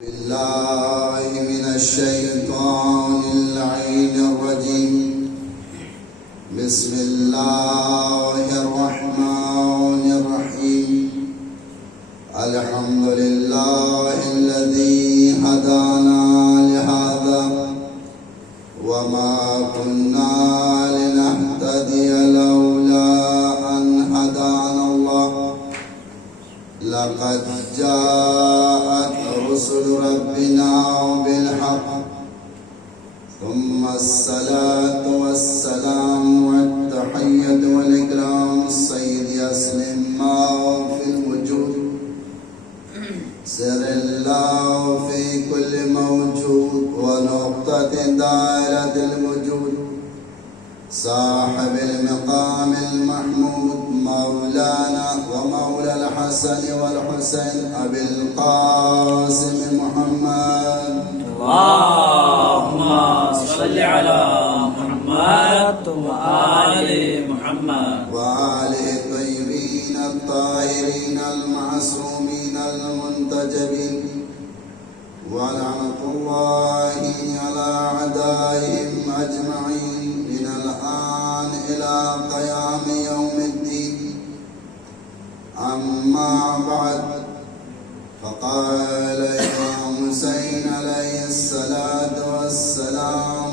بالله من الشيطان اللعين الرجيم. بسم الله الرحمن الرحيم. الحمد لله الذي هدانا لهذا وما كنا لنهتدي لولا أن هدانا الله. لقد جاءت رسل ربنا بالحق ثم الصلاة والسلام والتحية والإكرام السيد أسلم ما في الوجود. سر الله في كل موجود ونقطة دائرة الوجود. صاحب المقام المحمود مولانا ومولى الحسن والحسين أبي القاسم محمد. اللهم صل على محمد وآل محمد وآله الطيبين الطاهرين المعصومين المنتجبين. ولعنة الله على أعدائهم أجمعين من الآن إلى قيام يوم الدين. أما بعد، فقال الإمام حسين عليه الصلاة والسلام: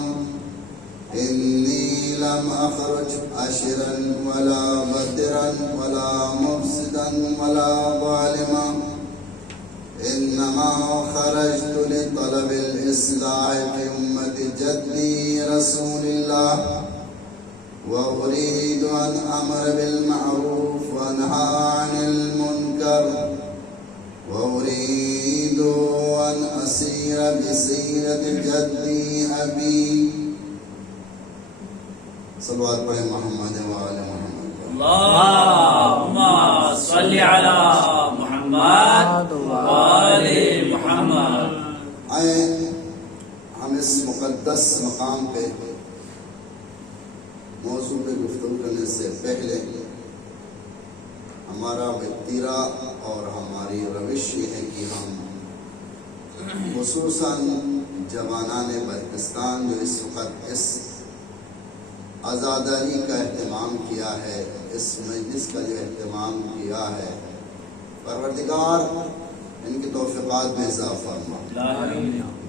إني لم أخرج أشرا ولا بدرا ولا مفسدا ولا ظالما، إنما خرجت لطلب الإصلاح في أمة جدي رسول الله، وأريد أن أمر بالمعروف وأنهى عن المنكر، وأريد أن أسير بسيرة جدي أبي. صلوات پڑھیں محمد وآل محمد. اللهم صل على محمد وآل محمد. آئیں ہم اس مقدس مقام پہ موضوع پہ گفتگو کرنے سے پہلے ہمارا وتیرہ اور ہماری روش یہ ہے کہ ہم خصوصاً جوانان بلوچستان جو اس وقت اس آزاداری کا اہتمام کیا ہے، اس مجلس کا جو اہتمام کیا ہے، پروردگار ان کی توفیقات میں اضافہ فرما.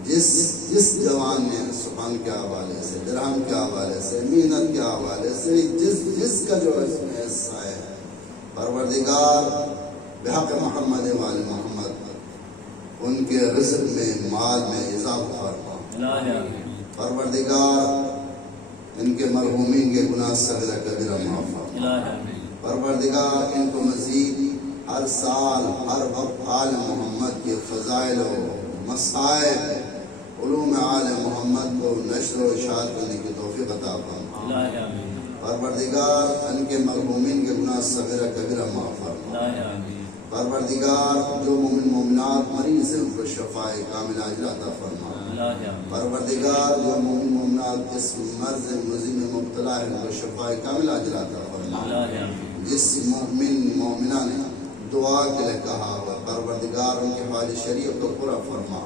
جس جوان نے سبحان کے حوالے سے، درہم کے حوالے سے، محنت کے حوالے سے جس کا جو اس میں حصہ ہے، پروردگار بحق محمد وآل محمد ان کے رزق میں، مال میں اضافہ فرما. پروردگار ان کے مرحومین کے گناہ صغیرہ کبیرہ معاف فرما. پروردگار ان کو مزید ہر سال ہر وقت آل محمد کے فضائل و مصائب، علوم آل محمد کو نشر و اشاعت کرنے کی توفیق عطا فرما. پروردگار ان کے مرحومین کے گناہ صغیرہ کبیرہ معاف فرما. پروردگار جو مومن مومنات مریض ہیں ان کو شفاء کاملہ عاجلہ عطا فرما. پروردگار جو مومن مومنات اس مرض مضر میں مبتلا ہے ان کو شفاء کاملہ عاجلہ عطا فرما. جس مومن مومنہ نے دعا کے لیے کہا ہوا، پروردگار ان کے حوالے شریعت کو پورا فرما.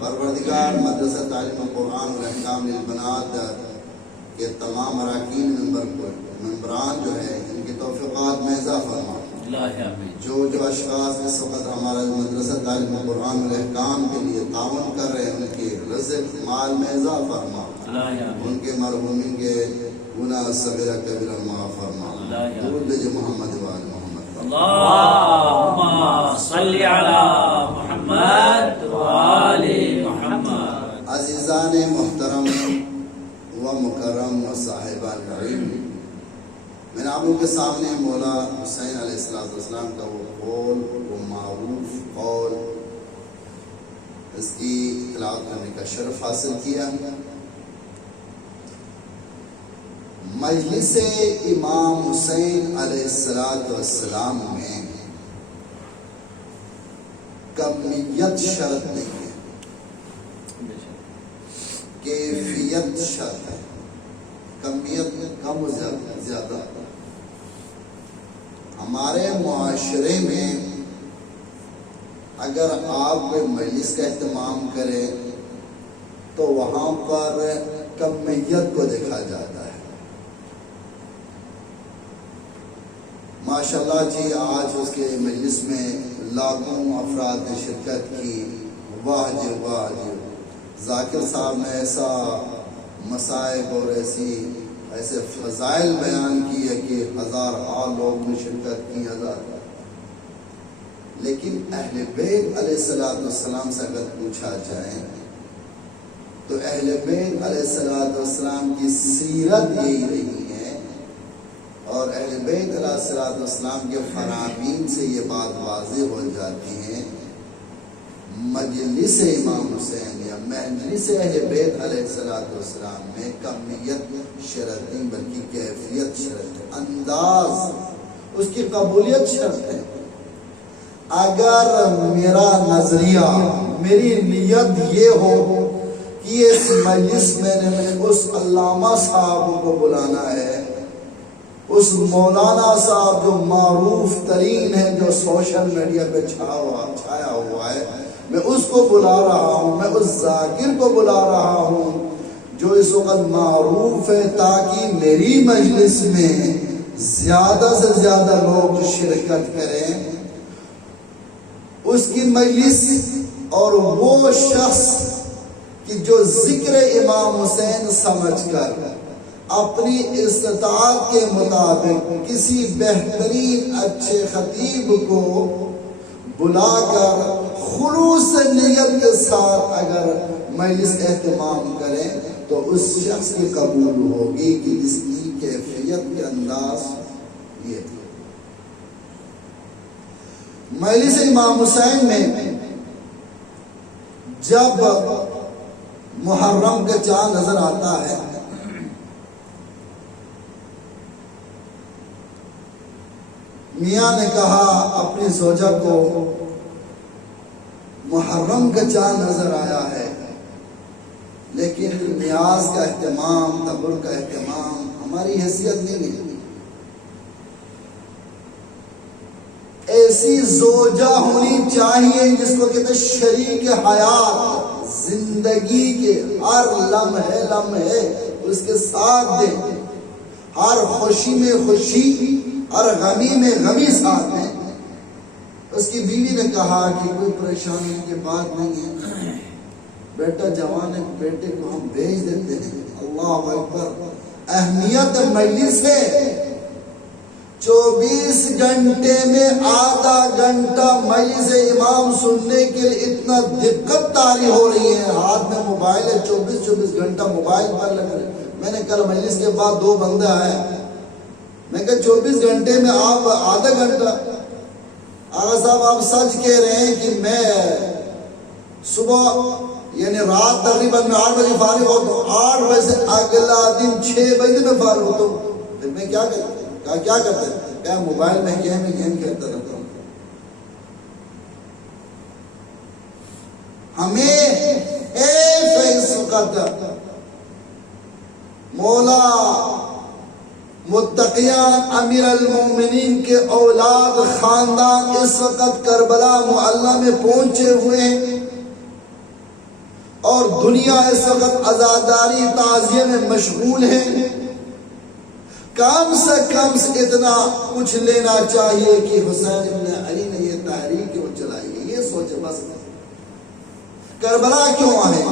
پروردگار مدرسہ تعلیم قرآن و احکام للبنات کے تمام اراکین ممبران جو ہے ان کی توفیقات میں اضافہ فرما. جو اشخاص اس وقت ہمارا مدرسہ تعلیم قرآن و احکام کے لیے تعاون کر رہے ہیں ان کے رزق مال میں اضافہ فرما. ان کے مرحومین کے گناہ صغیرہ کبیرہ معاف فرما. درود بھیجو محمد وآل محمد. اللهم صل على محمد وآل محمد. عزیزان محترم و مکرم و صاحبان کریم، میں نے آپ لوگوں کے سامنے مولا حسین علیہ السلام کا وہ قول، وہ معروف قول، اس کی تلاوت کرنے کا شرف حاصل کیا. مجلس امام حسین علیہ السلام میں کمیت شرط نہیں ہے، کیفیت شرط ہے. کمیت کم و زیادہ. ہمارے معاشرے میں اگر آپ کوئی مجلس کا اہتمام کریں تو وہاں پر کمیت کو دیکھا جاتا ہے. ماشاءاللہ جی آج اس کے مجلس میں لاکھوں افراد نے شرکت کی. واہ جی واہ جی. ذاکر صاحب نے ایسا مصائب اور ایسے فضائل بیان کیے کہ ہزار لوگ نے شرکت کی. لیکن اہل بیت علیہ السلام سے اگر پوچھا جائے تو اہل بیت علیہ السلام کی سیرت یہی رہی ہے، اور اہل بیت علیہ السلام کے فرامین سے یہ بات واضح ہو جاتی ہے. مجلس امام حسین یا مجلس اہل بیت علیہ السلام میں کمیت شرط نہیں بلکہ کیفیت شرط ہے، انداز اس کی قبولیت شرط ہے. اگر میرا نظریہ میری نیت یہ ہو کہ اس مجلس میں نے اس علامہ صاحب کو بلانا ہے، اس مولانا صاحب جو معروف ترین ہے، جو سوشل میڈیا پہ چھایا ہوا ہے، میں اس کو بلا رہا ہوں، میں اس ذاکر کو بلا رہا ہوں جو اس وقت معروف ہے، تاکہ میری مجلس میں زیادہ سے زیادہ لوگ شرکت کریں. اس کی مجلس اور وہ شخص کہ جو ذکر امام حسین سمجھ کر اپنی استطاعت کے مطابق کسی بہترین اچھے خطیب کو بلا کر خلوص نیت کے ساتھ اگر مجلس اہتمام کرے تو اس شخص کی قبول ہوگی کہ جس کی کیفیت کے انداز یہ تھا. مجلس امام حسین میں جب محرم کا چاند نظر آتا ہے میاں نے کہا اپنی زوجہ کو محرم کا چاند نظر آیا ہے، لیکن نیاز کا اہتمام تبر کا اہتمام ہماری حیثیت نہیں ہے. ایسی زوجہ ہونی چاہیے جس کو کہتے شریک حیات، زندگی کے ہر لمحے اس کے ساتھ دیں، ہر خوشی میں خوشی، ہر غمی میں غمی ساتھ دیں. اس کی بیوی نے کہا کہ کوئی پریشانی کی بات نہیں ہے، بیٹا جوان ہے، بیٹے کو ہم بھیج دیتے ہیں. اللہ اکبر. اہمیت مجلس ہے. 24 گھنٹے میں آدھا گھنٹہ مجلس امام سننے کے لیے اتنا دقت طاری ہو رہی ہے. ہاتھ میں موبائل ہے، 24 گھنٹہ موبائل پر لگ رہے. میں نے کل مجلس کے بعد 2 بندے آئے، میں کہا 24 گھنٹے میں آپ آدھا گھنٹہ. آغا صاحب آپ سچ کہہ رہے ہیں کہ میں صبح یعنی رات تقریباً میں 8 بجے فارغ ہوتا ہوں، 8 بجے سے اگلا دن 6 بجے میں فارغ ہوتا ہوں. پھر میں کیا کرتا ہوں؟ کیا کرتے ہیں؟ کیا موبائل میں گیم کھیلتا رہتا ہوں. ہمیں اس وقت مولا متقیان امیر المومنین کے اولاد خاندان اس وقت کربلا معلی میں پہنچے ہوئے ہیں، اور دنیا اس وقت عزاداری تعزیے میں مشغول ہے. کم سے کم اتنا کچھ لینا چاہیے کہ حسین ابن علی نے یہ تحریک کیوں چلائی ہے. یہ سوچے بس کربلا کیوں آئے،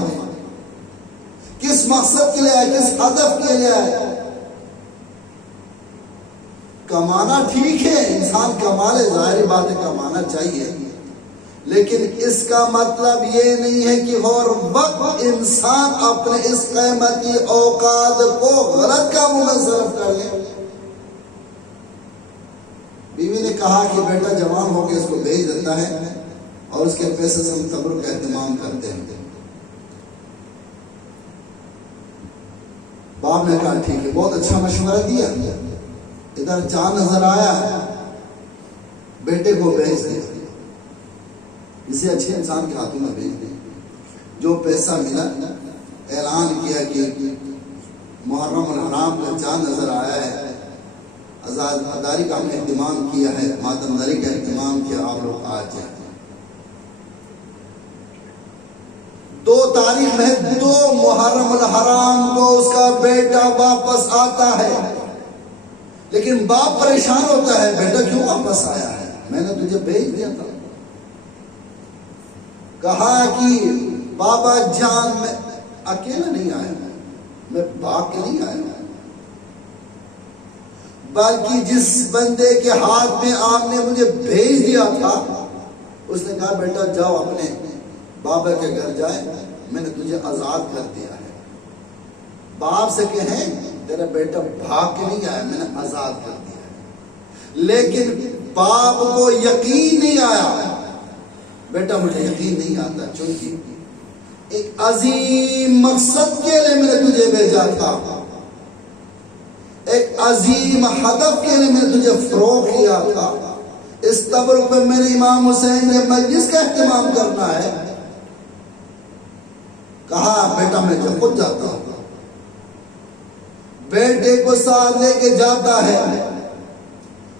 کس مقصد کے لیے آئے، کس ہدف کے لیے آئے. کمانا ٹھیک ہے، انسان کما لے، ظاہری بات ہے کمانا چاہیے، لیکن اس کا مطلب یہ نہیں ہے کہ ہر وقت انسان اپنے اس قیمتی اوقات کو غلط کاموں میں صرف کر لے. بیوی نے کہا کہ بیٹا جوان ہو کے اس کو بھیج دیتا ہے اور اس کے پیسے سے ہم تبرک کا اہتمام کرتے ہیں. باپ نے کہا ٹھیک ہے، بہت اچھا مشورہ دیا. ادھر چاند نظر آیا، بیٹے کو بھیج دیا. اسے اچھے انسان کے ہاتھوں میں بھیج دیں. جو پیسہ ملا اعلان کیا کہ محرم الحرام کا چاند نظر آیا ہے، عزاداری کا ہم نے اہتمام کیا ہے، ماتمداری کا اہتمام کیا، آپ لوگ آ جائیں. تو تاریخ میں 2 محرم الحرام کو اس کا بیٹا واپس آتا ہے، لیکن باپ پریشان ہوتا ہے، بیٹا کیوں واپس آیا ہے؟ میں نے تجھے بھیج دیا تھا۔ کہا کہ بابا جان میں اکیلا نہیں آیا، میں بھاگ کے نہیں آیا، بلکہ جس بندے کے ہاتھ میں آپ نے مجھے بھیج دیا تھا اس نے کہا بیٹا جاؤ اپنے بابا کے گھر جائے، میں نے تجھے آزاد کر دیا ہے۔ باپ سے کہیں تیرا بیٹا بھاگ کے نہیں آیا، میں نے آزاد کر دیا ہے۔ لیکن باپ کو یقین نہیں آیا، بیٹا مجھے یقین نہیں آتا، چونکہ ایک عظیم مقصد کے لیے میں نے تجھے بھیجا تھا، ایک عظیم ہدف کے لیے میں نے تجھے فروغ کیا تھا۔ اس تبرک میں میرے امام حسین نے مجلس کا اہتمام کرنا ہے، کہا بیٹا میں خود جاتا ہوں۔ بیٹے کو ساتھ لے کے جاتا ہے،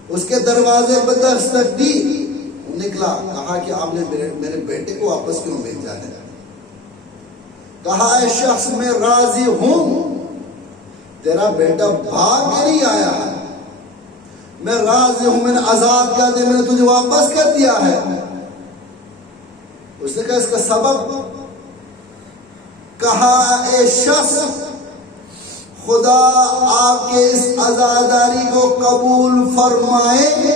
اس کے دروازے پر دستک دی، نکلا، کہا کہ آپ نے میرے بیٹے کو واپس کیوں بھیجا ہے؟ کہا اے شخص میں راضی ہوں، تیرا بیٹا بھاگ کے نہیں آیا ہے، میں راضی ہوں، میں نے آزاد کر دیا، میں نے تجھے واپس کر دیا ہے۔ اس نے کہا اس کا سبب؟ کہا اے شخص خدا آپ کے اس عزاداری کو قبول فرمائے،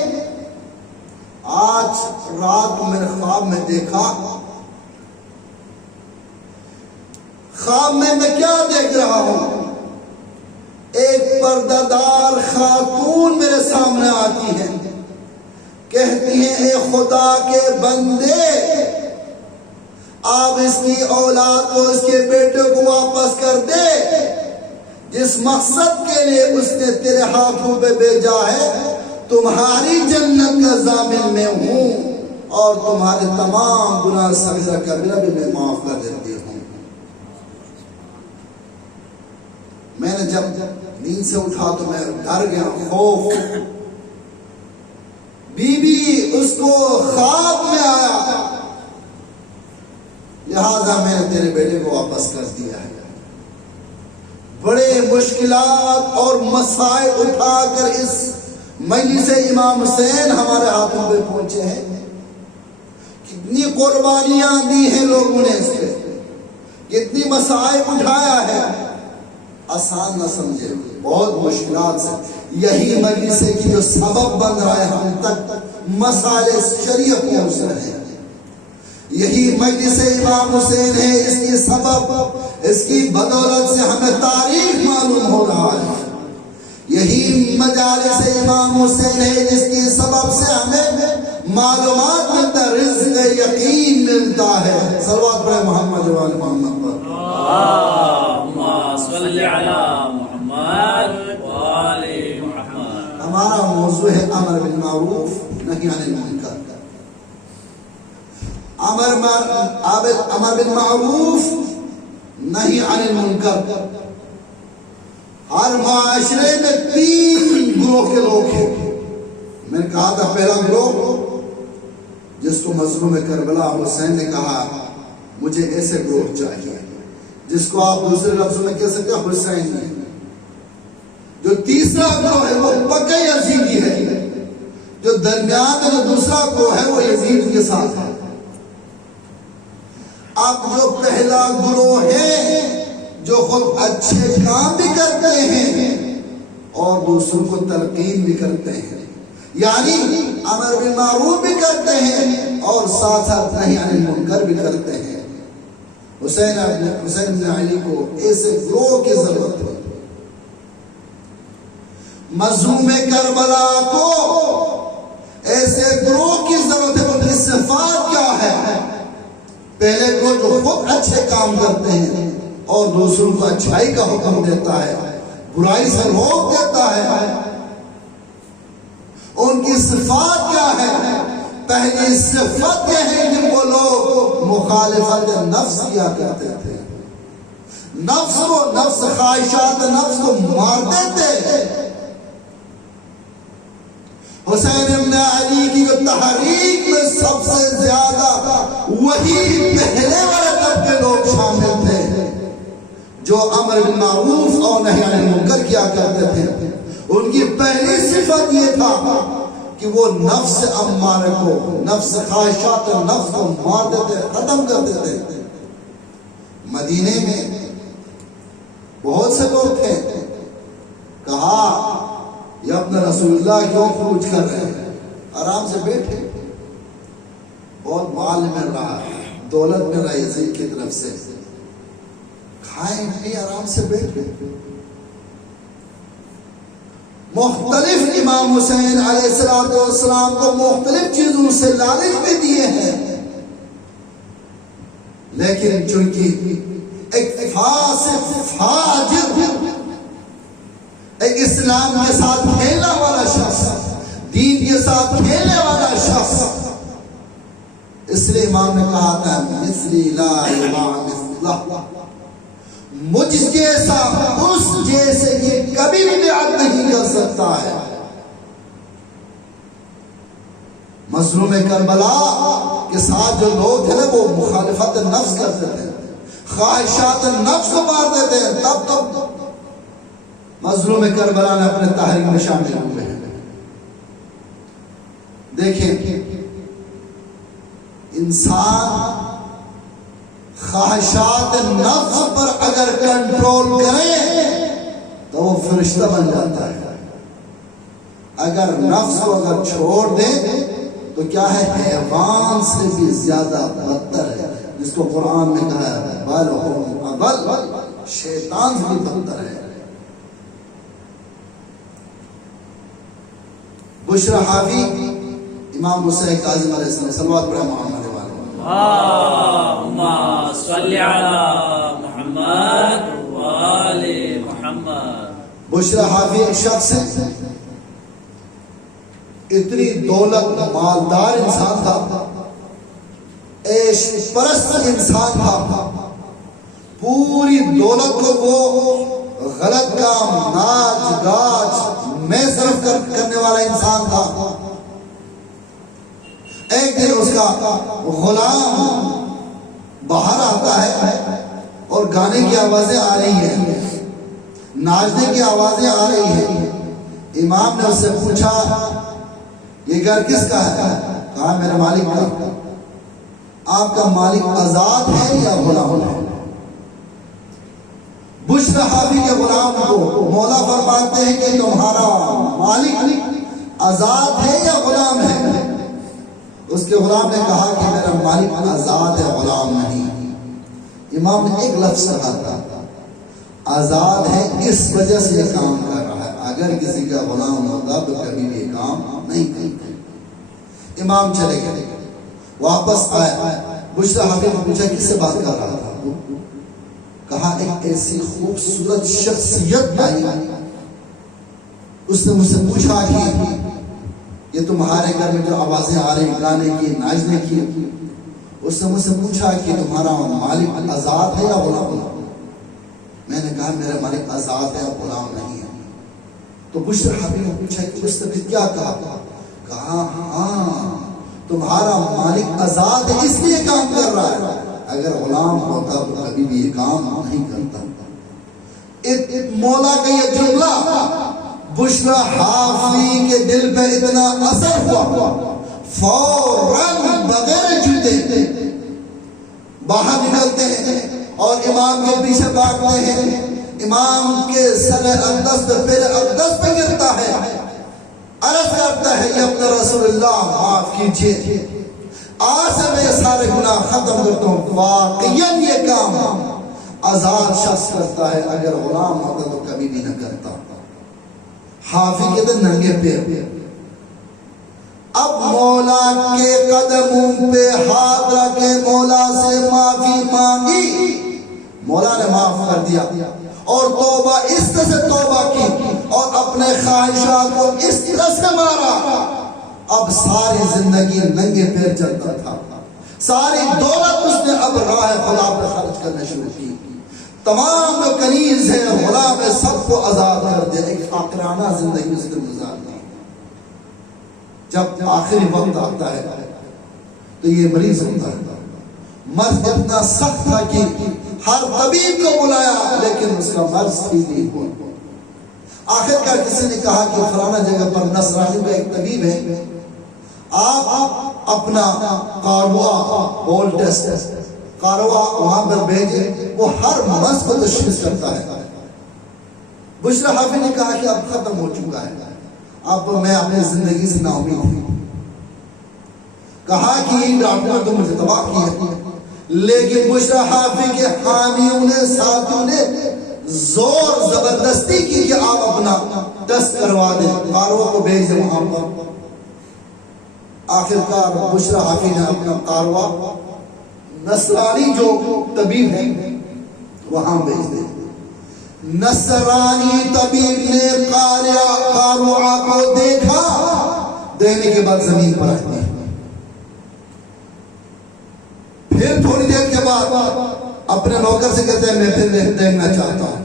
آج رات کو میرے خواب میں دیکھا، خواب میں کیا دیکھ رہا ہوں؟ ایک پردہ دار خاتون میرے سامنے آتی ہے، کہتی ہیں اے خدا کے بندے، آپ اس کی اولاد کو، اس کے بیٹے کو واپس کر دے، جس مقصد کے لیے اس نے تیرے ہاتھوں پہ بھیجا ہے، تمہاری جنت کا ضامن میں ہوں، اور تمہارے تمام گناہ صغیرہ کبیرہ بھی میں معاف کر دیتی ہوں۔ میں نے جب نیند سے اٹھا تو میں ڈر گیا، خوف، بی بی اس کو خواب میں آیا، لہذا میں نے تیرے بیٹے کو واپس کر دیا ہے۔ بڑے مشکلات اور مسائل اٹھا کر اس مجلس امام حسین ہمارے ہاتھوں پہ پہنچے ہیں، کتنی قربانیاں دی ہیں لوگوں نے اس پہ، کتنی مسائل اٹھایا ہے، آسان نہ سمجھے، بہت مشکلات سے یہی مجلس کی جو سبب بن رہا ہے ہم تک مسائل شریعت پہنچ رہے ہیں، یہی مجلس امام حسین ہے، اس کی سبب، اس کی بدولت سے ہمیں تاریخ معلوم ہو رہا ہے، یہی مجالس امام حسین ہے جس کی سبب سے ہمیں معلومات ملتا ہے، رزق یقین ملتا ہے۔ صلوات پڑھیں محمد و آل محمد پر۔ اللہم صلی علی محمد و آل محمد۔ ہمارا موضوع ہے امر بالمعروف نہی عن المنکر۔ امر بالمعروف نہی عن المنکر۔ ہر معاشرے میں 3 گروہ کے لوگ ہیں۔ میں نے کہا تھا پہلا گروہ جس کو مظلوم کربلا حسین نے کہا مجھے ایسے گروہ چاہیے، جس کو آپ دوسرے لفظوں میں کہہ سکتے ہیں حسین ہے۔ جو تیسرا گروہ ہے وہ پکا یزیدی ہے، جو درمیان میں جو دوسرا گروہ ہے وہ یزید کے ساتھ ہے۔ اب جو پہلا گروہ ہے جو خود اچھے کام بھی کرتے ہیں اور دوسروں کو تلقین بھی کرتے ہیں، یعنی امر بالمعروف بھی کرتے ہیں اور ساتھ ساتھ نہی عن المنکر بھی کرتے ہیں، حسین بن علی کو ایسے گروہ کی ضرورت ہے۔ مظلوم کربلا کو ایسے گروہ کی ضرورت ہے۔ ان کی صفات کیا ہے؟ پہلے گروہ جو خود اچھے کام کرتے ہیں اور دوسروں کو اچھائی کا حکم دیتا ہے، برائی سے روک دیتا ہے۔ ان کی صفات کیا ہے؟ پہلی صفت یہ ہے کہ وہ لوگ مخالفت نفس کیا کرتے تھے، نفس خواہشات نفس کو مارتے تھے۔ حسین ابن علی کی جو تحریک میں سب سے زیادہ وہی پہلے والے طبقے لوگ شامل جو امر بالمعروف اور نہی عن المنکر کیا کرتے تھے، ان کی پہلی صفت یہ تھا کہ وہ نفس امارہ کو، نفس خواہشات اور نفس کو مار دیتے، ختم کر دیتے۔ مدینے میں بہت سے لوگ تھے، کہا یہ اپنا رسول اللہ کیوں خروج کر رہے ہیں؟ آرام سے بیٹھے، بہت مال مل رہا ہے، دولت مل رہی ہے کی طرف سے، کھائیں پییں آرام سے بیٹھے۔ مختلف امام حسین علیہ السلام کو مختلف چیزوں سے لالچ بھی دیے ہیں، لیکن چونکہ ایک فاسق فاجر، ایک اسلام کے ساتھ کھیلنے والا شخص، دین کے ساتھ کھیلنے والا شخص، اس لیے امام نے کہا تھا مثلی لا یباع مثلہ، مجھ جیسا اس جیسے یہ کبھی بھی بیعت نہیں کر سکتا ہے۔ مظلوم کربلا کے ساتھ جو لوگ تھے وہ مخالفت نفس کرتے تھے، خواہشات نفس کو مار دیتے ہیں، تب تو مظلوم کربلا نے اپنے تحریک میں شامل ہوئے ہیں۔ دیکھیں، انسان خواہشات نفس پر اگر کنٹرول کرے تو وہ فرشتہ بن جاتا ہے، اگر نفس کو اگر چھوڑ دے تو کیا ہے، حیوان سے بھی زیادہ بدتر ہے، جس کو قرآن میں کہا ہے بل ہم اضل، شیطان سے بھی بدتر ہے۔ بشرا حافی امام حسین کاظم علیہ السلام، صلوات پڑھیں محمد اللہم صلی علی محمد وآل محمد۔ بشرا حافی ایک شخص ہے، اتنی دولت، مالدار انسان تھا، عیش پرست انسان تھا، پوری دولت کو وہ غلط کام، ناچ گاچ میں صرف کرنے والا انسان تھا۔ ایک دن اس کا غلام باہر آتا ہے اور گانے کی آوازیں آ رہی ہیں، ناچنے کی آوازیں آ رہی ہیں۔ امام نے اس سے پوچھا یہ گھر کس کا ہے؟ کہا میرے مالک کا۔ آپ کا مالک آزاد ہے یا غلام ہے؟ بشرا حافی کے غلام کو مولا فرماتے ہیں کہ تمہارا مالک آزاد ہے یا غلام ہے؟ اس کے غلام نے کہا کہ میرا مالک آزاد ہے، غلام نہیں۔ امام نے ایک لفظ کہا تھا، آزاد ہے اس وجہ سے یہ کام کر رہا ہے، اگر کسی کا غلام ہوتا تو کبھی بھی یہ کام نہیں کرتا۔ امام چلے گئے، واپس آئے، بشرا حافی نے پوچھا کس سے بات کر رہا تھا؟ کہا ایک ایسی خوبصورت شخصیت آئی، اس نے مجھ سے پوچھا کہ یہ تمہارے گھر میں جو آوازیں آ رہی گانے کی، ناچنے کی، اس نے مجھ سے پوچھا کہ تمہارا مالک آزاد ہے یا غلام ہے؟ میں نے کہا میرا مالک آزاد ہے، غلام نہیں ہے۔ تو بشرا حافی نے پوچھا کہ اس نے کیا کہا؟ کہا ہاں تمہارا مالک آزاد ہے اس لیے کام کر رہا ہے، اگر غلام ہوتا تو کبھی بھی یہ کام نہیں کرتا۔ مولا کا یہ جملہ بشرا حافی کے دل پہ اتنا اثر ہوا، فوراً بغیر جوتے باہر نکلتے ہیں اور امام کے پیچھے بھاگتے ہیں، امام کے سر اقدس پہ، پیر اقدس پہ گرتا ہے، عرض کرتا ہے یا اپنا رسول اللہ معاف کیجئے، آج سے میں سارے گناہ ختم کرتا ہوں۔ واقعاً یہ کام آزاد شخص کرتا ہے، اگر غلام ہوتا تو کبھی بھی نہ کرتا۔ حافی کے دن ننگے پیر، اب مولا کے قدموں پہ ہاتھ رکھے، مولا سے معافی مانگی، مولا نے معاف کر دیا، اور توبہ اس طرح سے توبہ کی اور اپنے خواہشات کو اس طرح سے مارا۔ اب ساری زندگی ننگے پیر چلتا تھا، ساری دولت اس نے اب راہ خدا پہ خرچ کرنا شروع کی، تمام جو کنیز ہے غلام ہے سب کو آزاد کر دیا، ایک فقیرانہ زندگی اس نے گزار دی۔ جب آخری وقت آتا ہے تو یہ مریض ہوتا ہے، مرض اتنا سخت تھا کہ ہر طبیب کو بلایا لیکن اس کا مرض ٹھیک نہیں ہوا۔ آخر کار کسی نے کہا کہ فلانا جگہ پر نصرانی کا ایک طبیب ہے، آپ اپنا قاروا بول ٹیسٹ قاروا وہاں پر بھیجیں، وہ ہر مرض کو تشخیص کرتا ہے۔ بشرا حافظ نے کہا کہ اب ختم ہو چکا ہے، اب میں اپنی زندگی سے نا امید ہوں۔ کہا کہ یہ ڈاکٹر تو مجھے تباہ کیا، لیکن بشرا حافظ کے حامیوں نے ساتھیوں نے زور زبردستی کی کہ آپ اپنا ٹیسٹ کروا دیں، قاروا کو بھیج دیں وہاں پر۔ آخر کار بشرا حافظ نے اپنا قاروا نصرانی جو طبیب ہے وہاں بھیج دیں۔ نصرانی طبیب نے قاروا کو دیکھا، دینے کے بعد زمین پر رکھ دی۔ پھر تھوڑی دیر کے بعد اپنے نوکر سے کہتے ہیں میں پھر دیکھنا چاہتا ہوں۔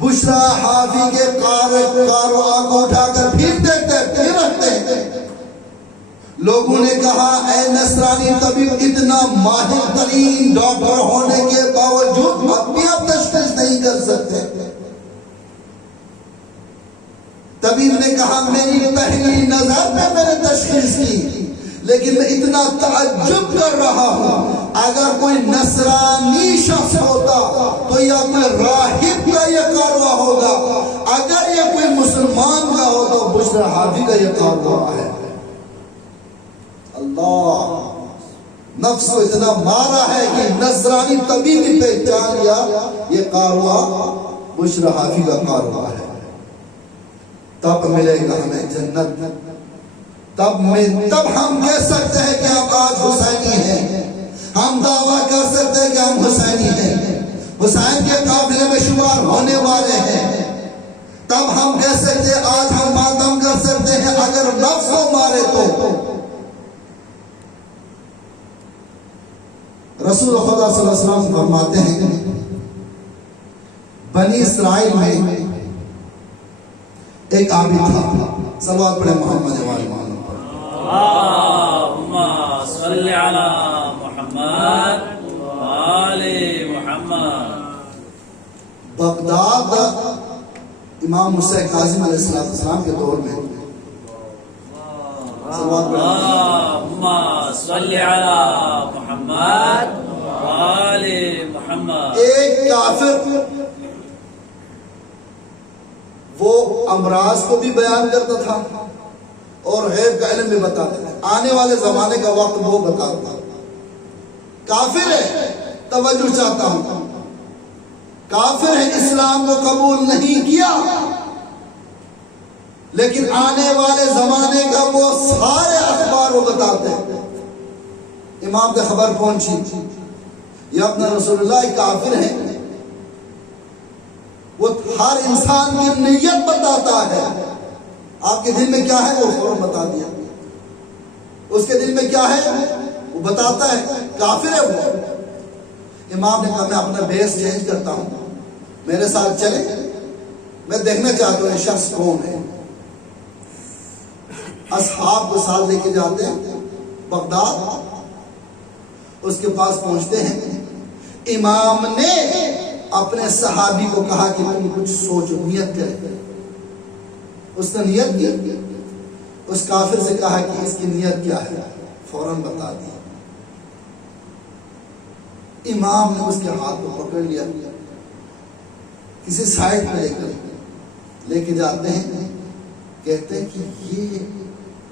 بشرا حافظ کے قاروا کو اٹھا کر پھر دیکھتے ہیں، پھر رکھتے ہیں۔ لوگوں نے کہا اے نصرانی طبیب، اتنا ماہر ترین ڈاکٹر ہونے کے باوجود اب بھی آپ تشخیص نہیں کر سکتے۔ طبیب نے کہا میری پہلی نظر میں نے تشخیص کی، لیکن میں اتنا تعجب کر رہا ہوں، اگر کوئی نصرانی شخص ہوتا تو یا کوئی راہب کا یہ قاروا ہوگا، اگر یہ کوئی مسلمان کا ہو تو بشرا حافظ کا یہ قاروا ہے۔ اللہ نفس کو اتنا مارا ہے کہ نصرانی طبیب بھی پہچان لیا یہ قاروا بشرا حافظ کا قاروا ہے۔ تب ملے گا ہمیں جنت، تب ہم کہہ سکتے ہیں کہ ہم آج حسینی ہیں، ہم دعویٰ کر سکتے ہیں کہ ہم حسینی ہیں، حسین کے قافلے میں شمار ہونے والے ہیں۔ تب ہم کہہ سکتے ہیں، آج ہم ماتم کر سکتے ہیں اگر نفس کو مارے تو۔ رسول خدا صلی اللہ علیہ وسلم فرماتے ہیں بنی اسرائیل میں ایک عابد تھا، صلوات پڑھے محمد والے محمد پر، اللہم صلی علی محمد وآل محمد۔ بغداد امام حسین کاظم علیہ السلام کے دور میں اللہم صلی علی محمد وآل محمد۔ ایک کافر وہ امراض کو بھی بیان کرتا تھا اور غیب کا علم بھی بتاتا تھا، آنے والے زمانے کا وقت وہ بتاتا تھا۔ کافر ہے، توجہ چاہتا ہوں، کافر ہے، اسلام کو قبول نہیں کیا، لیکن آنے والے زمانے کا وہ سارے اخبار وہ بتاتے ہیں۔ امام کو خبر پہنچی یہ اپنا رسول اللہ کافر ہے، وہ ہر انسان کی نیت بتاتا ہے، آپ کے دل میں کیا ہے وہ فوراً بتا دیا، اس کے دل میں کیا ہے وہ بتاتا ہے، کافر ہے وہ۔ امام نے کہا میں اپنا بیس چینج کرتا ہوں، میرے ساتھ چلے، میں دیکھنا چاہتا ہوں یہ شخص کون ہے۔ اصحاب کو ساتھ لے کے جاتے ہیں بغداد، اس کے پاس پہنچتے ہیں۔ امام نے اپنے صحابی کو کہا کہ تم کچھ سوچو، نیت کرے۔ اس نے نیت کی، اس کافر سے کہا کہ اس کی نیت کیا ہے، فوراً بتا دی۔ امام نے اس کے ہاتھ کو پکڑ لیا، کسی سائڈ پہ لے کے جاتے ہیں، کہتے ہیں کہ یہ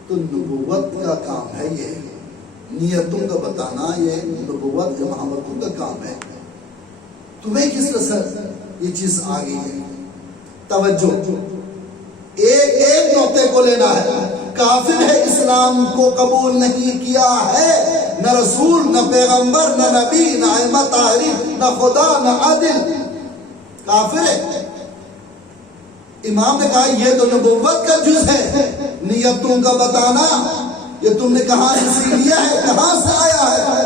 تو نبوت کا کام ہے، یہ نیتوں کا بتانا یہ نبوت محمدوں کا کام ہے، تمہیں کس طرح یہ چیز آ گئی ہے؟ توجہ، ایک نقطے کو لینا ہے، کافر ہے، اسلام کو قبول نہیں کیا ہے، نہ رسول، نہ پیغمبر، نہ نبی، نہ ائمہ طاہرین، نہ خدا، نہ عادل، کافر ہے۔ امام نے کہا یہ تو نبوت کا جز ہے، نیتوں کا بتانا یہ تم نے کہاں سے سیکھ لیا ہے، کہاں سے آیا ہے؟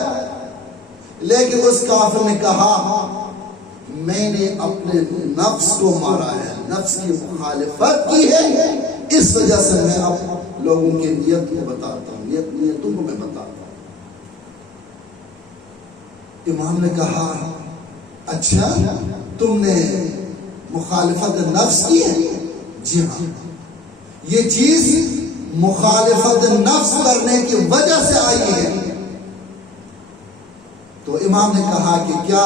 لیکن اس کافر نے کہا میں نے اپنے نفس کو مارا ہے، نفس کی مخالفت کی ہے، اس وجہ سے میں اب لوگوں کی نیت کو بتاتا ہوں، نیتوں کو میں بتاتا ہوں۔ امام نے کہا اچھا تم نے مخالفت نفس کی ہے؟ جی ہاں، یہ چیز مخالفت نفس کرنے کی وجہ سے آئی ہے۔ تو امام نے کہا کہ کیا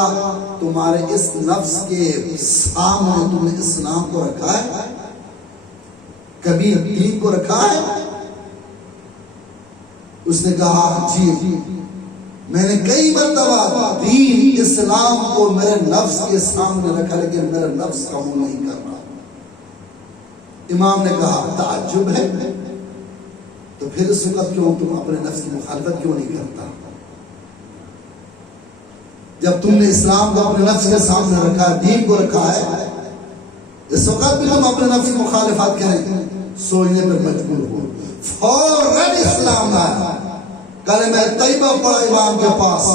تمہارے اس نفس کے سامنے تم نے اسلام کو رکھا ہے؟ کبھی دین کو رکھا ہے؟ اس نے کہا جی، میں نے کئی مرتبہ دین اسلام کو میرے نفس کے سامنے رکھا، لیکن میرا نفس قبول نہیں کر رہا۔ امام نے کہا تعجب ہے، تو پھر اس وقت کیوں تم اپنے نفس کی مخالفت کیوں نہیں کرتا؟ جب تم نے اسلام کو اپنے نفس کے سامنے رکھا، دین کو رکھا ہے، اس وقت بھی تم اپنے نفس کی مخالفت کریں؟ سوچنے پر مجبور ہو، فوراً اسلام لایا، کلمہ طیبہ پڑھا امام کے پاس،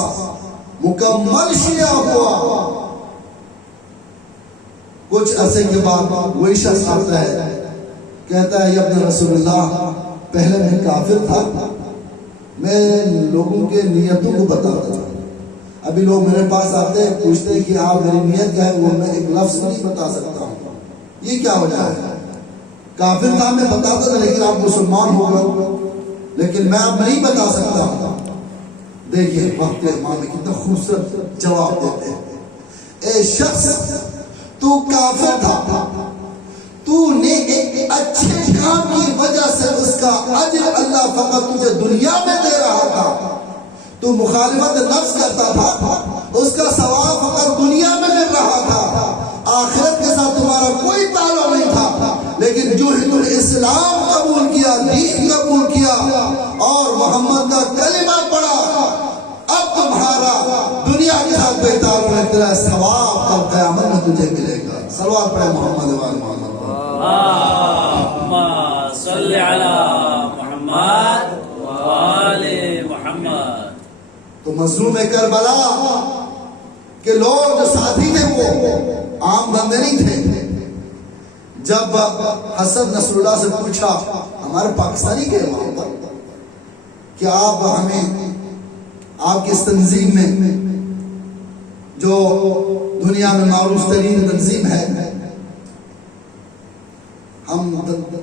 مکمل شیعہ ہوا۔ کچھ عرصے کے بعد وہی شخص آتا ہے، کہتا ہے یا ابن رسول اللہ، پہلے میں کافر تھا، میں لوگوں کے نیتوں کو بتاتا تھا، ابھی لوگ میرے پاس آتے ہیں پوچھتے ہیں کہ آپ میری نیت کیا ہے، وہ میں ایک لفظ نہیں بتا سکتا ہوں۔ یہ کیا وجہ ہے؟ کافر تھا میں بتاتا تھا، لیکن آپ مسلمان ہو گئے، لیکن میں اب نہیں بتا سکتا ہوں۔ دیکھیے وقت امام کتنا خوبصورت جواب دیتے ہیں، اے شخص تو کافر تھا، تو نے ایک اچھے کام کی وجہ سے اس کا اجر اللہ فقط تجھے دنیا میں دے رہا تھا، تو مخالفت نفس کرتا تھا، اس کا ثواب فقط دنیا میں مل رہا تھا، آخرت کے ساتھ تمہارا کوئی تعلق نہیں تھا۔ لیکن جو ہی تم نے اسلام قبول کیا، دین قبول کیا اور محمد کا کلمہ پڑھا، اب تمہارا دنیا کے ساتھ کوئی تعلق نہیں، تیرا ثواب کل قیامت میں تجھے ملے گا۔ صلوات پڑھے محمد وآل محمد۔ اللہم صلی علی محمد وآل محمد۔ تو مظلوم کربلا کے لوگ جو ساتھی تھے وہ عام بندے نہیں تھے۔ جب حسن نصر اللہ سے پوچھا ہمارے پاکستانی کے وہاں پر کہ آپ ہمیں آپ کی اس تنظیم میں جو دنیا میں معروف ترین تنظیم ہے ہم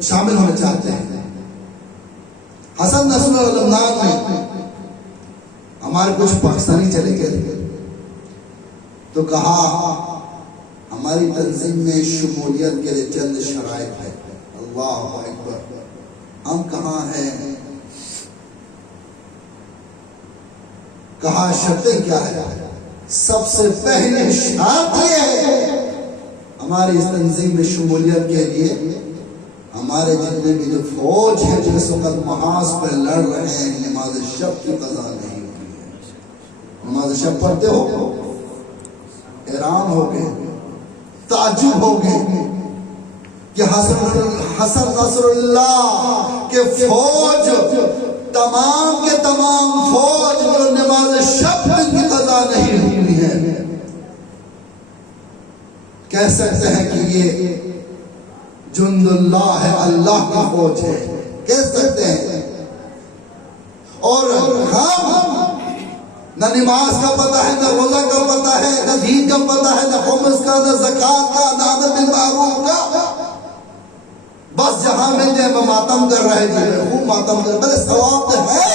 شامل ہونا چاہتے ہیں۔ حسن نصر اللہ لبنان میں ہمارے کچھ پاکستانی چلے گئے تو کہا ہماری تنظیم میں شمولیت کے لیے چند شرائط ہے۔ اللہ اکبر، ہم کہاں ہیں؟ کہا شرطیں کیا ہے؟ سب سے پہلے شرط یہ ہے ہماری اس تنظیم میں شمولیت کے لیے ہمارے جتنے بھی جو فوج ہے جو اس وقت محاذ پر لڑ رہے ہیں، نماز شب کی قضا نہیں ہوئی ہے۔ نماز شب پڑھتے ہو؟ حیران ہو گئے، تعجب ہو گئے کہ حسن نصر اللہ کے فوج تمام کے تمام فوج جو نماز شب کی قضا نہیں ہوئی ہے، کہہ سکتے ہیں کہ یہ جند اللہ ہے، اللہ کی فوج ہے، کہہ سکتے ہیں۔ اور ہم نہ نماز کا پتہ ہے، نہ روزہ کا پتہ ہے، نہ دین کا پتہ ہے، نہ خمس کا، نہ زکوٰۃ کا، نہ امر بالمعروف کا، بس جہاں مل جائے وہ ماتم کر رہے ہیں، خوب ماتم کر رہے ہیں۔ ثواب تو ہے،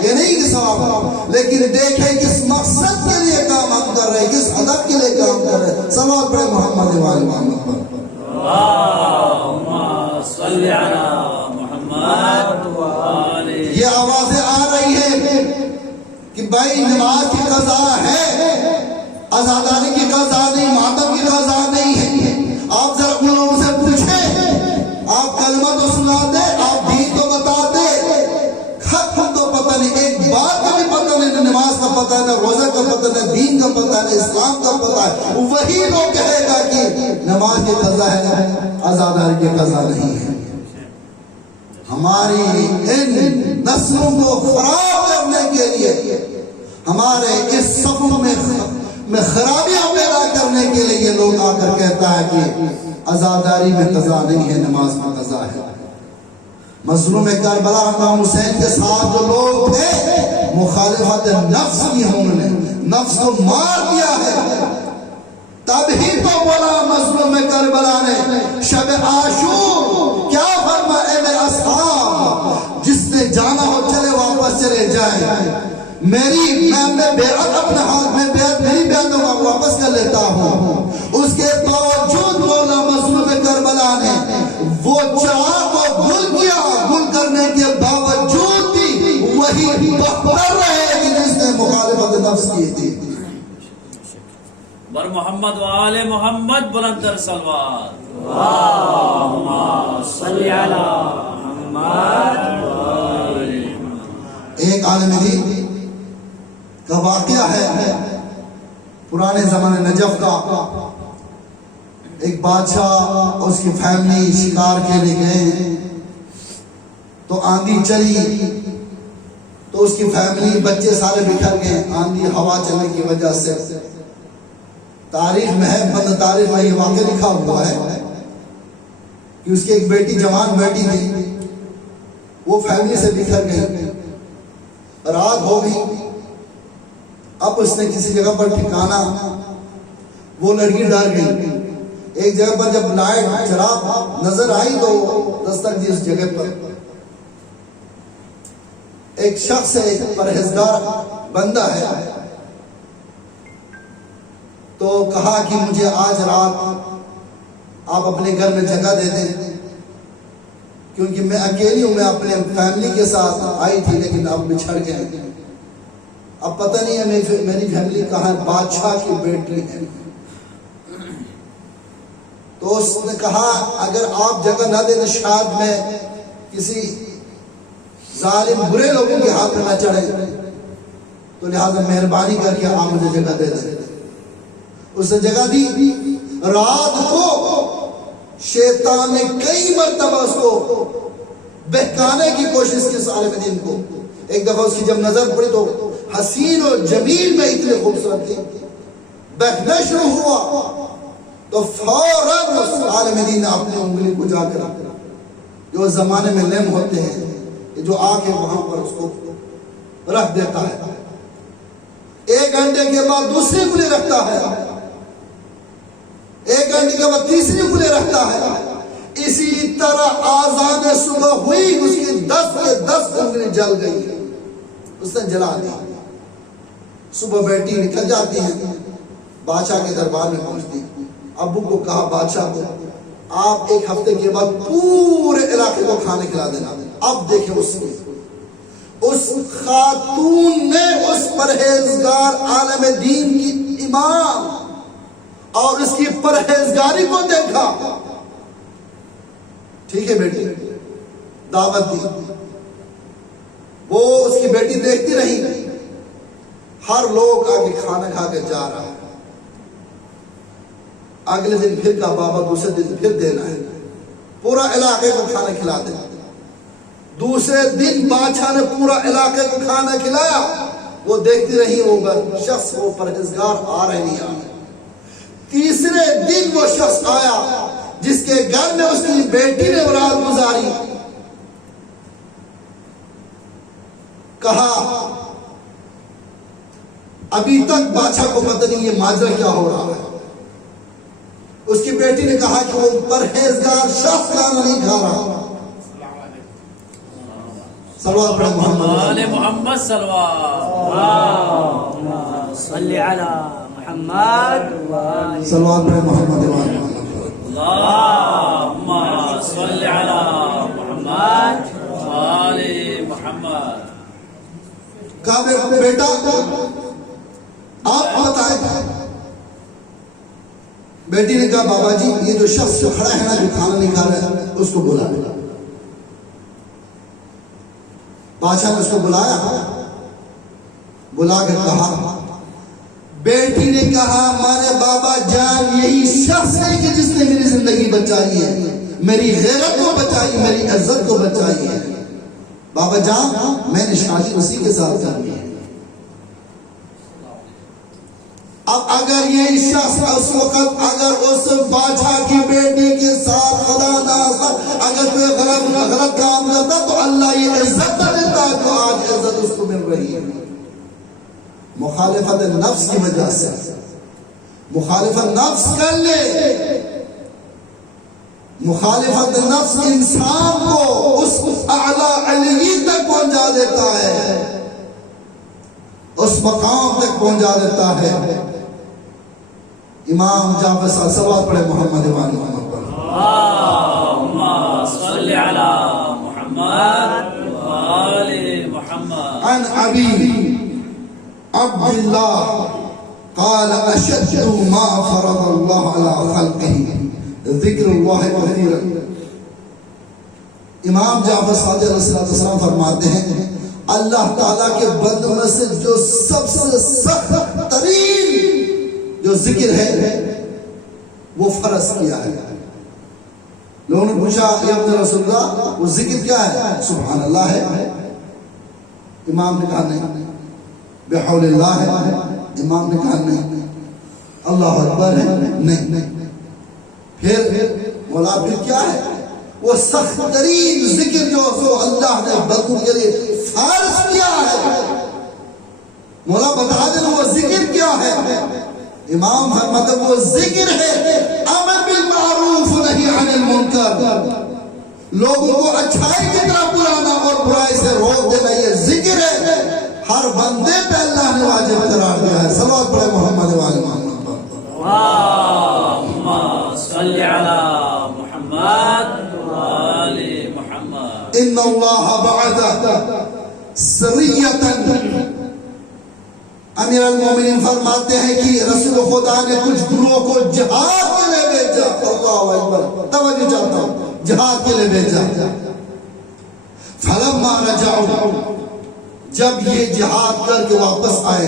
یہ نہیں کہ ثواب، لیکن دیکھیں کس مقصد کے لیے کام ہم کر رہے ہیں، کس ہدف کے لیے کام کر رہے ہیں۔ صلوات پڑھیں محمد وآل محمد پر۔ اللہم صلی علی محمد وآل۔ یہ آوازیں آ رہی ہیں کہ بھائی نماز کی قضا ہے، عزاداری کی قضا نہیں، ماتم کی قضا نہیں ہے۔ آپ ذرا اپنے لوگوں سے پوچھیں، آپ کلمہ تو سنا دے، آپ دین تو بتا دے، خط تو پتہ نہیں، ایک بات کا بھی پتہ نہیں، نہ نماز کا پتہ ہے، نہ روزہ کا پتہ، نہ دین کا پتہ ہے، نہ اسلام کا پتہ ہے۔ وہی لوگ کہے گا کہ نماز کی قضا ہے، عزاداری کی قضا نہیں ہے۔ ہماری ان نسلوں کو خراب کرنے کے لیے، ہمارے اس صفوں میں خرابیاں پیدا کرنے کے لیے یہ لوگ آ کر کہتا ہے کہ عزاداری میں قضا نہیں ہے، نماز میں قضا ہے۔ مظلوم کربلا امام حسین کے ساتھ جو لوگ تھے، مخالفت نفس کی، انہوں نے نفس کو مار دیا ہے۔ میں بیعت اپنے ہاتھ میں میری بیعت میں واپس کر لیتا ہوں. اس کے باوجود مولا مظلوم کربلا نے وہ چراغ کو گل کیا. گل کرنے کے باوجود بھی وہی بہتر رہے کہ جس نے مخالفت نفس کی تھی. بر محمد و آل محمد بلندر سلوات. اللہم صلی علی محمد و آل محمد. ایک عالم دین کا واقعہ ہے پرانے زمانے نجف کا. ایک بادشاہ اس کی فیملی شکار کے لیے گئے تو آندھی چلی تو اس کی فیملی بچے سارے بکھر گئے آندھی ہوا چلنے کی وجہ سے. تاریخ میں ہے, بند تاریخ میں یہ واقعہ لکھا ہوا ہے کہ اس کی ایک بیٹی جوان بیٹی تھی, وہ فیملی سے بکھر گئی. رات ہو گئی. اب اس نے کسی جگہ پر ٹھکانا, وہ لڑکی ڈر گئی. ایک جگہ پر جب لائٹ چراغ نظر آئی تو دستک دی اس جگہ پر. ایک شخص ہے, ایک پرہیزگار بندہ ہے, تو کہا کہ مجھے آج رات آپ اپنے گھر میں جگہ دے دیں کیونکہ میں اکیلی ہوں. میں اپنے فیملی کے ساتھ آئی تھی لیکن اب بچھڑ گئے. اب پتہ نہیں ہے میری فیملی کہاں. بادشاہ کی بیٹی ہے. تو اس نے کہا اگر آپ جگہ نہ دیں تو شاید میں کسی ظالم برے لوگوں کے ہاتھ میں نہ چڑھے, تو لہٰذا مہربانی کر کے آپ مجھے جگہ دے دیں. اس نے جگہ دی. رات کو شیطان نے کئی مرتبہ اس کو بہکانے کی کوشش کی. عالم دین کو ایک دفعہ اس کی جب نظر پڑی تو حسین و جمیل میں اتنے خوبصورت تھی. بہکنا شروع ہوا تو فوراً اس عالم دین نے اپنی انگلی کو جا کر جو زمانے میں لم ہوتے ہیں جو آ کے وہاں پر اس کو رکھ دیتا ہے. ایک گھنٹے کے بعد دوسری انگلی رکھتا ہے, ایک گھنٹے کے بعد تیسری انگلی رکھتا ہے. اسی طرح آذان صبح ہوئی, اس کی 10 کے 10 انگلی جل گئی. اس نے جلا دی. صبح بیٹی نکل جاتی ہے, بادشاہ کے دربار میں پہنچتی. ابو کو کہا بادشاہ کو آپ ایک ہفتے کے بعد پورے علاقے کو کھانے کھلا دینا. اب دیکھیں اس خاتون نے اس پرہیزگار عالم دین کی امام اور اس کی پرہیزگاری کو دیکھا. ٹھیک ہے بیٹی, دعوت دی. وہ اس کی بیٹی دیکھتی رہی. ہر لوگ آگے کھانا کھا کے جا رہا ہے. اگلے دن پھر کہا بابا دوسرے دن پھر دینا ہے, پورا علاقے کو کھانا کھلا دینا. دوسرے دن بادشاہ نے پورا علاقے کو کھانا کھلایا. وہ دیکھتی رہی وہ شخص, وہ پرہیزگار آ رہے نہیں آ رہے. تیسرے دن وہ شخص آیا جس کے گھر میں اس کی بیٹی نے رات گزاری. کہا ابھی تک بادشاہ کو پتہ نہیں یہ ماجرا کیا ہو رہا ہے. اس کی بیٹی نے کہا کہ وہ پرہیزگار شخص کھانا نہیں کھا رہا. صلوات پڑھیں محمد محمد صلوات. اللهم صل على محمد صلوات پڑھیں محمد. اللهم صل على محمد وآل محمد. کہا بیٹا آپ بتائیں. بیٹی نے کہا بابا جی یہ جو شخص جو کھڑا ہے نا جو کھانا نہیں کھا رہا ہے اس کو بلا. بادشاہ نے اس کو بلایا, بلا کر کہا. بیٹی نے کہا مانے بابا جان یہی شخص ہے کہ جس نے میری زندگی بچائی ہے, میری غیرت کو بچائی, میری عزت کو بچائی ہے. بابا جان میں نے شادی اسی کے ساتھ کرنی ہے. اب اگر یہ شخص اس وقت اگر اس بادشاہ کی بیٹی کے ساتھ خدا نہ اگر کوئی غلط کام کرتا تو اللہ یہ عزت نہ دیتا جو آج عزت اس کو مل رہی ہے. مخالفت نفس کی وجہ سے مخالفت نفس کر لے. مخالفت نفس انسان کو اس اعلیٰ علیی تک پہنچا دیتا ہے. اس مقام تک پہنچا دیتا ہے. امام جعفر صاحب صلوات پڑھے محمد وآل محمد پر. اللهم صل على محمد وآل محمد. عن ابي عبد الله قال اشد ما فرض الله على خلقه ذکر اللہ کثیرا. امام جعفر صادق علیہ السلام فرماتے ہیں اللہ تعالیٰ کے بندوں میں سے جو سب سے سخت ترین جو ذکر ہے وہ فرض کیا ہے. لوگوں نے پوچھا یا رسول اللہ وہ ذکر کیا ہے؟ سبحان اللہ ہے. امام نے کہا نہیں. بحول اللہ ہے. امام نے کہا نہیں. اللہ اکبر ہے نہیں. پھر مولا پھر کیا ہے؟ وہ سخت ترین ذکر جو اللہ نے بندوں کے لیے فرض کیا ہے. مولا بتا دیں وہ ذکر کیا ہے؟ امام مطلب وہ ذکر ہے امر بالمعروف نہی عن المنکر. لوگوں کو اچھائی کی طرف بلانا اور برائی سے روک دینا یہ ذکر ہے. ہر بندے پہ اللہ نے واجب قرار دیا ہے. صلوات پڑھے محمد وآل محمد پر. اللهم صل على محمد وآل محمد. ان اللہ بعث سریۃ. امیر المومنین فرماتے ہیں کہ رسول خدا نے کچھ گروہوں کو جہاد کے لیے بھیجا. اللہ اکبر. توجہ چاہتا ہوں جہاد کے لیے بھیجا. فلما رجعوا جب یہ جہاد کر کے واپس آئے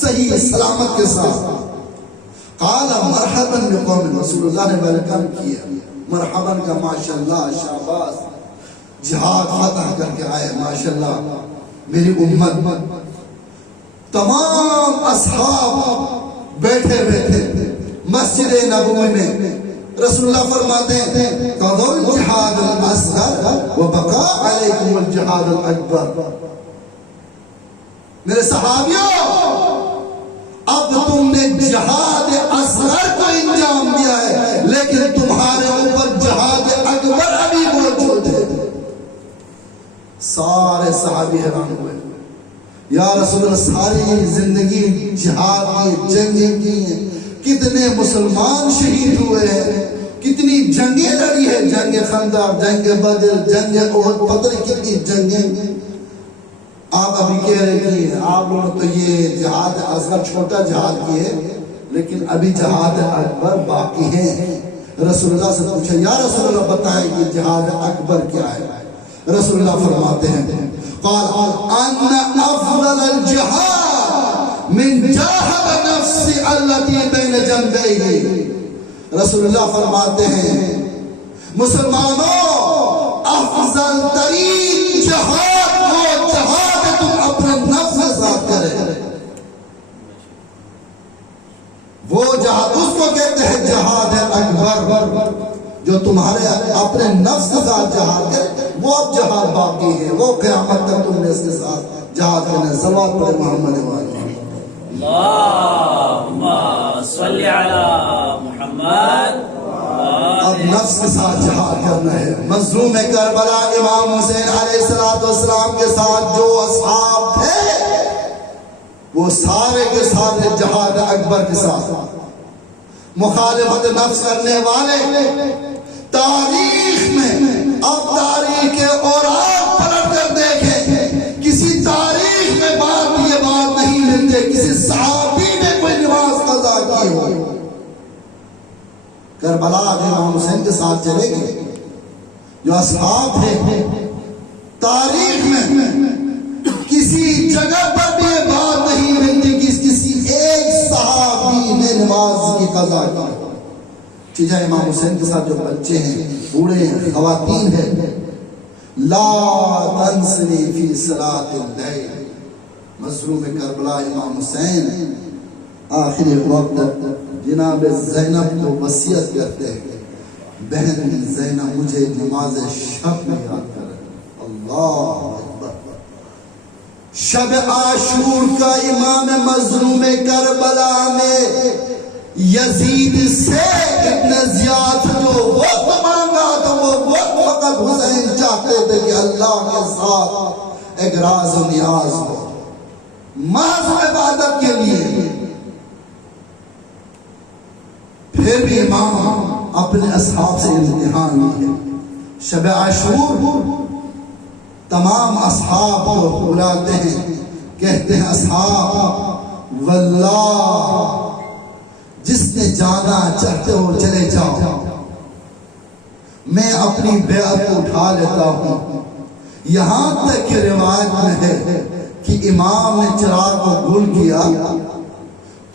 صحیح سلامت کے ساتھ قال مرحبا بقوم. رسول اللہ نے ویلکم کیا. مرحبا کا ماشاءاللہ شاباش. جہاد فتح کر کے آئے ماشاءاللہ. میری امت تمام اصحاب بیٹھے بیٹھے مسجد نبوی میں رسول اللہ فرماتے ہیں قضوا الجہاد الاصغر وبقى علیکم الجہاد الاکبر. میرے صحابیوں اب تم نے جہاد اصغر کو انجام دیا ہے لیکن تمہارے اوپر جہاد اکبر ابھی موجود ہے. سارے صحابی حیران ہوئے. یا رسول اللہ ساری زندگی جہاد کی جنگیں کی ہیں. کتنے مسلمان شہید ہوئے ہیں. کتنی جنگیں لڑی ہے. جنگ خندق, جنگ بدر, جنگ احد, پتہ نہیں کتنی جنگیں. آپ ابھی کہہ رہے کہ آپ لوگ تو یہ جہاد اصغر چھوٹا جہاد کی ہے لیکن ابھی جہاد اکبر باقی ہے. رسول اللہ سے پوچھا یا رسول اللہ بتائیں کہ جہاد اکبر کیا ہے؟ رسول اللہ فرماتے ہیں قال ان افضل الجہاد من جاہد نفس التي بین جنبیہ. رسول اللہ فرماتے ہیں مسلمانوں افضل ترین جہاد وہ جہاد تم اپنے نفس کے ساتھ کرے. وہ جہاد اس کو کہتے ہیں جہاد اکبر جو تمہارے اپنے نفس کے ساتھ جہاد کرے. وہ اب جہاد باقی ہے. وہ قیامت تک تم نے اس کے ساتھ جہاد کرنا ہے. صلوات پڑھے محمد وآل محمد. اللهم صل على محمد. اب نفس کے ساتھ جہاد کرنا ہے. مظلوم کربلا امام حسین علیہ السلام کے ساتھ جو اصحاب تھے وہ سارے کے سارے جہاد اکبر کے ساتھ مخالفت نفس کرنے والے تاریخ میں اب تاریخ کے اوراق پلٹ کر دیکھیں کسی تاریخ میں یہ بات نہیں ملتے کسی صحابی نے کوئی نماز قضا کی ہو. کربلا امام حسین کے ساتھ چلے گئے جو اصحاب تھے تاریخ میں کسی جگہ پر بھی یہ بات نہیں ملتی کہ کسی ایک صحابی نے نماز کی قضا کی. چیزہ امام حسین کے ساتھ جو بچے ہیں بوڑھے ہیں خواتین ہیں لا تنسنی فی صلاۃ اللیل. مظلوم کربلا امام حسین آخر وقت جناب زینب کو وصیت کرتے ہیں بہن زینب مجھے نماز شب میں یاد کر. اللہ اکبر. شب عاشور کا امام مظلوم کربلا میں یزید سے اتنے زیادہ جو وقت مانگا تو وہ وقت فقط حسین چاہتے تھے کہ اللہ کے ساتھ ایک راز و نیاز ہو. محض عبادت کے لیے، پھر بھی امام اپنے اصحاب سے امتحان لیے۔ شب عاشور تمام اصحاب کو بلاتے ہیں، کہتے ہیں اصحاب واللہ جس نے جانا چاہتے ہو چلے جاؤ، میں اپنی بیعت اٹھا لیتا ہوں۔ یہاں تک کہ روایت میں ہے کہ امام نے چراغ کو گل کیا،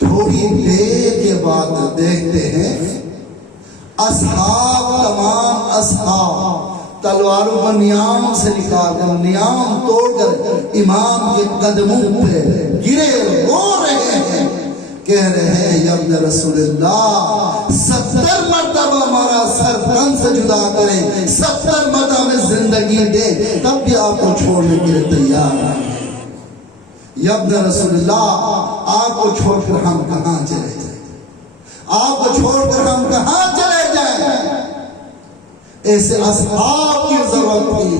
تھوڑی دیر کے بعد دیکھتے ہیں اصحاب، تمام اصحاب تلواروں کو نیام سے نکال کر، نیام توڑ کر امام کے قدموں پہ گرے، رو رہے ہیں، کہہ رہے ہیں یا ابن رسول اللہ 70 مرتبہ ہمارا سر تن سے جدا کریں، 70 مرتبہ میں زندگی دے، تب بھی آپ کو چھوڑنے کے لیے تیار ہیں۔ یا ابن رسول اللہ آپ کو چھوڑ کر ہم کہاں چلے جائیں، آپ کو چھوڑ کر ہم کہاں چلے جائیں۔ ایسے اصحاب کی ضرورت تھی۔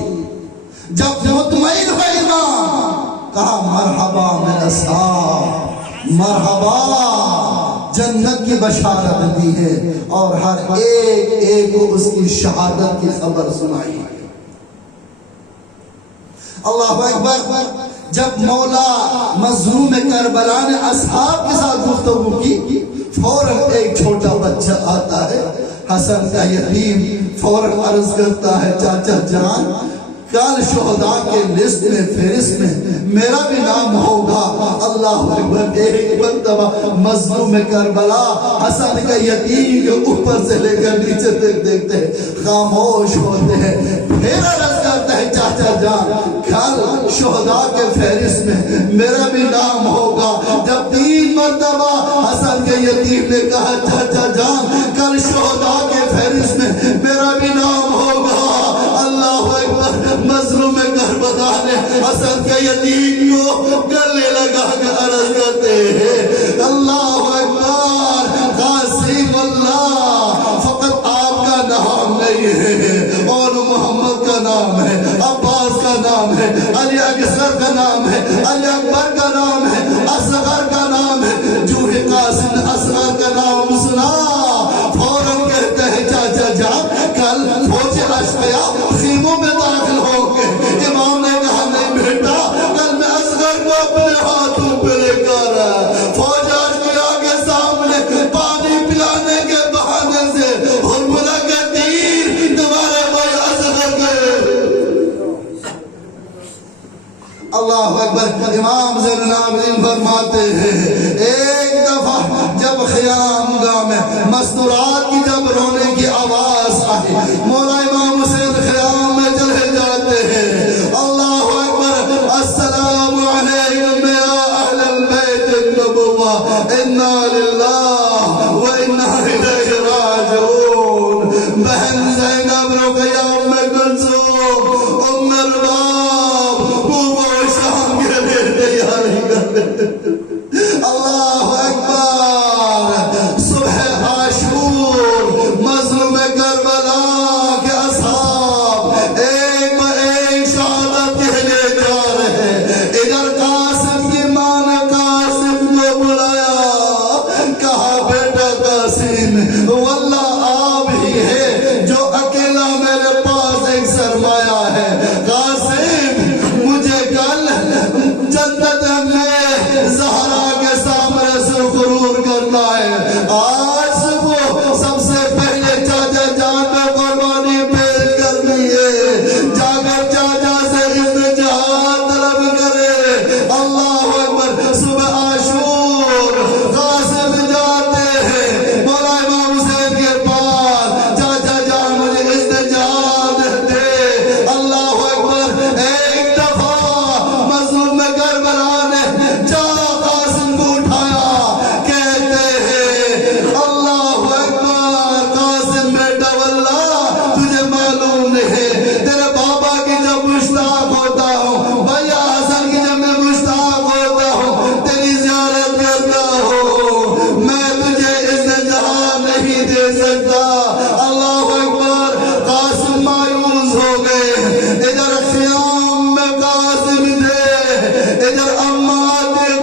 جب مطمئن ہوئے امام، کہا مرحبا میرے اصحاب، مرحبا، جنت کی بشارت دی ہے اور ہر ایک کو اس کی شہادت کی خبر سنائی۔ اللہ اکبر۔ جب مولا مظلوم کربلا نے اصحاب کے ساتھ گفتگو کی، فوراً ایک چھوٹا بچہ آتا ہے، حسن کا یتیم، فوراً عرض کرتا ہے چاچا جان کل شہداء کے لسٹ میں، فہرست میں میرا بھی نام ہوگا۔ اللہ اکبر۔ ایک مرتبہ مظلوم کربلا حسن کا یتیم کے اوپر سے لے کر نیچے تک دیکھتے ہیں، خاموش ہوتے ہیں، پھر عرض کرتا ہے چاچا جان کل شہداء کے فہرست میں میرا بھی نام ہوگا۔ جب 3 مرتبہ حسن کے یتیم نے کہا چاچا جان کل شہداء کے فہرست میں میرا بھی نام ہوگا، اللہ اکبر۔ مظلوم کربلا نے حسن کے یتیم کو گلے لگا کر عرض کرتے ہیں اللہ اکبر، قاسم اللہ، فقط آپ کا نام نہیں ہے اور محمد کا نام ہے، عباس کا نام ہے، علی اکثر کا نام ہے، علی اکبر کا نام ہے، اصغر کا نام ہے۔ جو ہی قاسم نے اصغر کا نام سنا، فوراً کہتے ہیں چاچا جان کل فوج اشقیا خیموں میں داخل ہوں گے۔ امام نے کہا نہیں بیٹا، کل میں اصغر کو اپنے ہاتھوں پہ لے کر فوج اشقیا کے سامنے پانی پلانے کے بہانے سے حرملہ کے تیر تمہارے بھائی اصغر کے۔ اللہ اکبر۔ امام زین العابدین فرماتے ہیں ایک دفعہ جب خیام گاہ میں مستورات کی جب رونے کی آواز آئی، مولا امام حسین خیام میں چلے جاتے ہیں، اللہ اکبر، السلام علیکم یا اہل البیت النبوہ، انا للہ و انا الیہ راجعون۔ بہن زینب رقیہ، ام کلثوم، ام رباب، بوبا شام کے لیے تیاری کرتے۔ اللہ اکبر۔ صبح عاشور مظلوم کربلا کے اصحاب ایک بہ ایک شہادت کے لیے جا رہے ہیں۔ ادھر قاسم کی ماں نے قاسم کو بلایا، کہا بیٹا قاسم واللہ آپ ہی ہے جو اکیلا میرے پاس ایک سرمایہ ہے۔ قاسم مجھے کل جنت میں زہرا کے سامنے سرخرور کرنا ہے، آج صبح سب سے پہلے چاچا جان میں قربانی پیش کرنی ہے، جا کر چاچا سے استجابت طلب کرے۔ اللہ اکبر۔ صبح عاشور قاسم جاتے ہیں مولا امام حسین کے پاس، چاچا جان مجھے استجابت دے۔ اللہ اکبر۔ ایک دفعہ مظلوم کربلا نے جا قاسم کو اٹھایا، کہتے ہیں اللہ اکبر قاسم بیٹا واللہ تجھے معلوم ہے تیرے بابا کی جب مشتاق ہوتا ہوں، بھیا حسن کی جب میں مشتاق ہوتا ہوں، تیری زیارت کرتا ہوں، میں تجھے استجابت نہیں دے سکتا۔ اللہ اکبر۔ قاسم مایوس ہو گئے، ادھر خیام میں قاسم تھے، ادھر عمار تھے،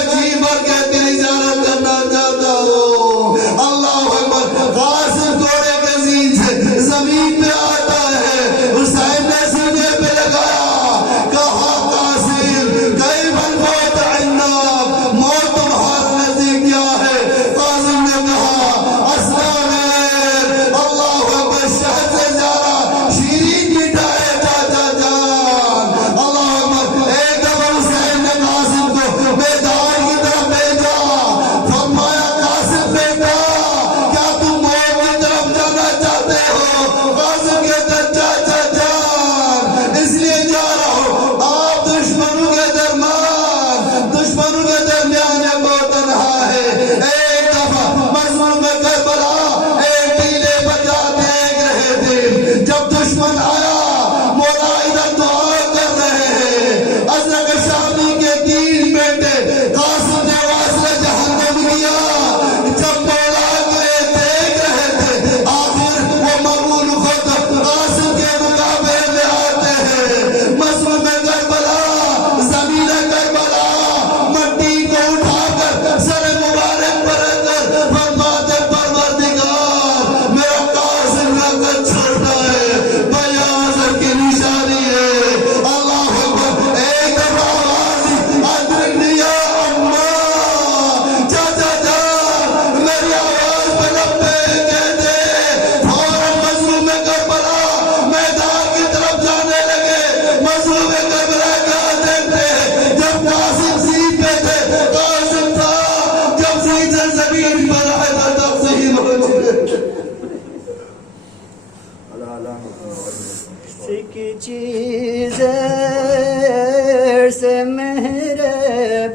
جی بھر کے